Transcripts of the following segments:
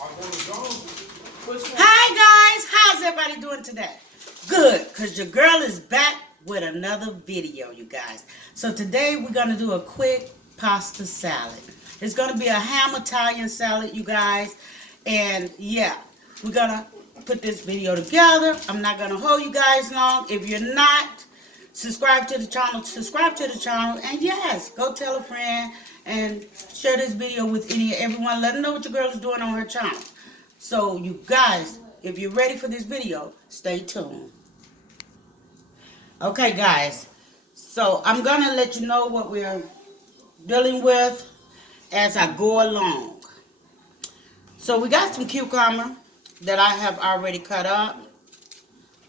Hi guys, how's everybody doing today? Good, because your girl is back with another video, you guys. So today we're going to do a quick pasta salad. It's going to be a ham Italian salad, you guys. And yeah, we're going to put this video together. I'm not going to hold you guys long. If you're not, subscribe to the channel, and yes, go tell a friend and share this video with everyone. Let them know what your girl is doing on her channel. So you guys, if you're ready for this video, stay tuned. Okay guys, so I'm gonna let you know what we're dealing with as I go along. So we got some cucumber that I have already cut up,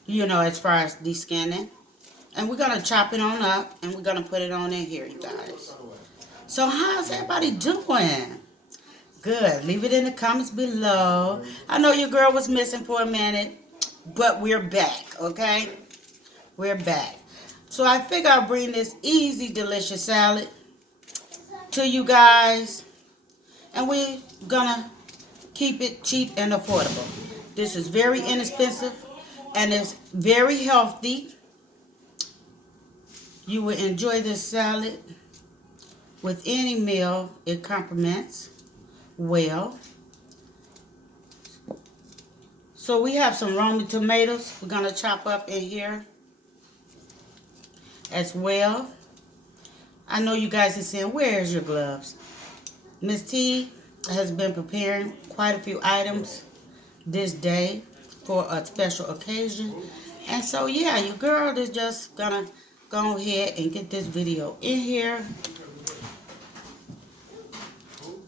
as far as deskinning. And we're gonna chop it on up and we're gonna put it on in here, you guys. So how's everybody doing? Good. Leave it in the comments below. I know your girl was missing for a minute, but we're back, okay? We're back. So I figure I'll bring this easy, delicious salad to you guys. And we're gonna keep it cheap and affordable. This is very inexpensive and it's very healthy. You will enjoy this salad with any meal. It complements well. So we have some Roman tomatoes we're going to chop up in here as well. I know you guys are saying, where's your gloves? Mrs.T has been preparing quite a few items this day for a special occasion. And so yeah, your girl is just going to go ahead and get this video in here.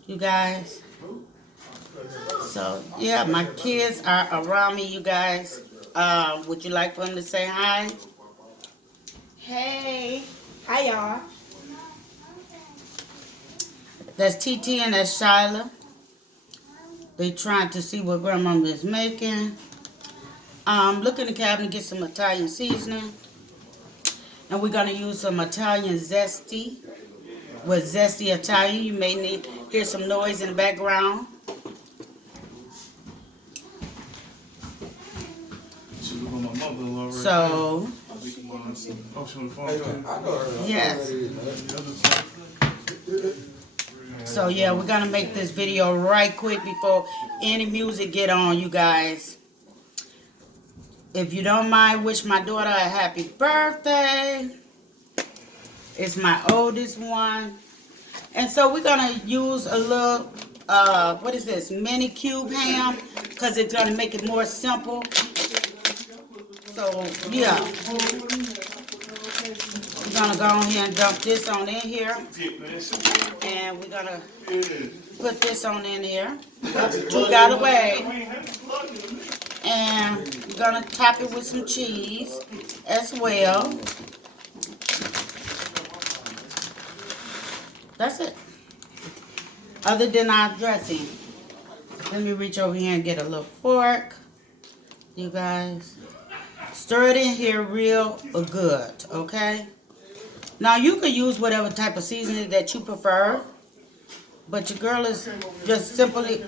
You guys. So yeah, my kids are around me, you guys. Would you like for them to say hi? Hey. Hi, y'all. That's TT and that's Shyla. They trying to see what Grandmama is making. Look in the cabinet, get some Italian seasoning. And we're going to use some Italian zesty. With zesty Italian, you may hear some noise in the background. So, yes. So yeah, we're gonna make this video right quick before any music get on, you guys. If you don't mind, wish my daughter a happy birthday. It's my oldest one. And so we're gonna use a little, what is this, mini cube ham, because it's gonna make it more simple. So yeah, we're gonna go ahead and dump this on in here, and we're gonna put this on in here. Two got away, and we're gonna top it with some cheese as well. That's it. Other than our dressing, let me reach over here and get a little fork, you guys. Stir it in here real good, okay? Now, you can use whatever type of seasoning that you prefer, but your girl is just simply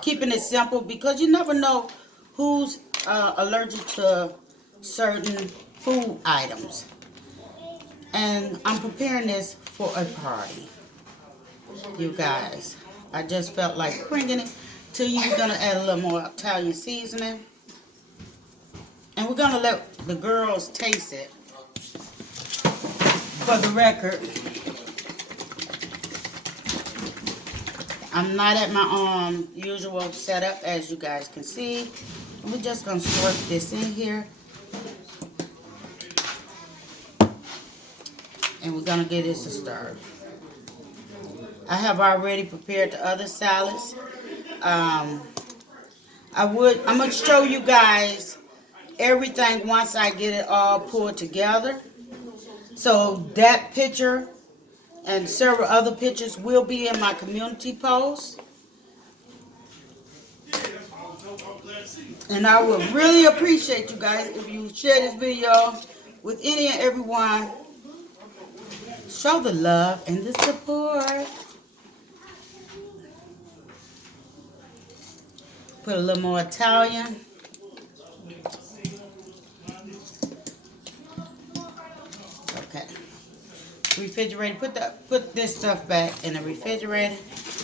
keeping it simple because you never know who's allergic to certain food items. And I'm preparing this for a party, you guys. I just felt like bringing it to you. We're going to add a little more Italian seasoning. And we're going to let the girls taste it. For the record, I'm not at my usual setup, as you guys can see. And we're just going to squirt this in here. And we're going to give this a stir. I have already prepared the other salads. I'm going to show you guys everything once I get it all pulled together. So that picture and several other pictures will be in my community post. And I would really appreciate you guys if you share this video with any and everyone. Show the love and the support. Put a little more Italian. Okay. Refrigerator. Put this stuff back in the refrigerator.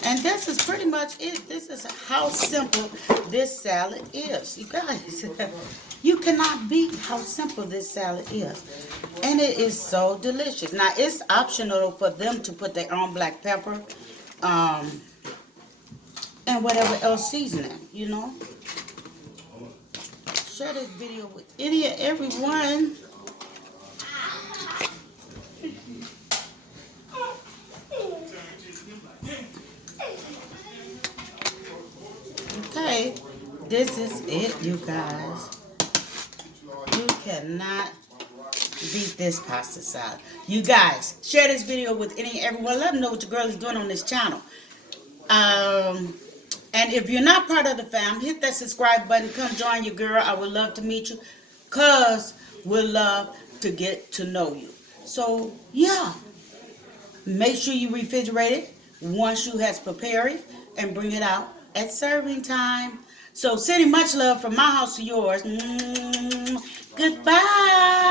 And this is pretty much it. This is how simple this salad is. You guys, you cannot beat how simple this salad is. And it is so delicious. Now, it's optional for them to put their own black pepper and whatever else seasoning, you know. Share this video with any and everyone. Okay, this is it, you guys. You cannot beat this pasta salad. You guys, share this video with any and everyone. Let them know what your girl is doing on this channel. And if you're not part of the fam, hit that subscribe button. Come join your girl. I would love to meet you, because we'd love to get to know you. So, yeah. Make sure you refrigerate it once you has prepared it and bring it out at serving time. So, sending much love from my house to yours. Goodbye.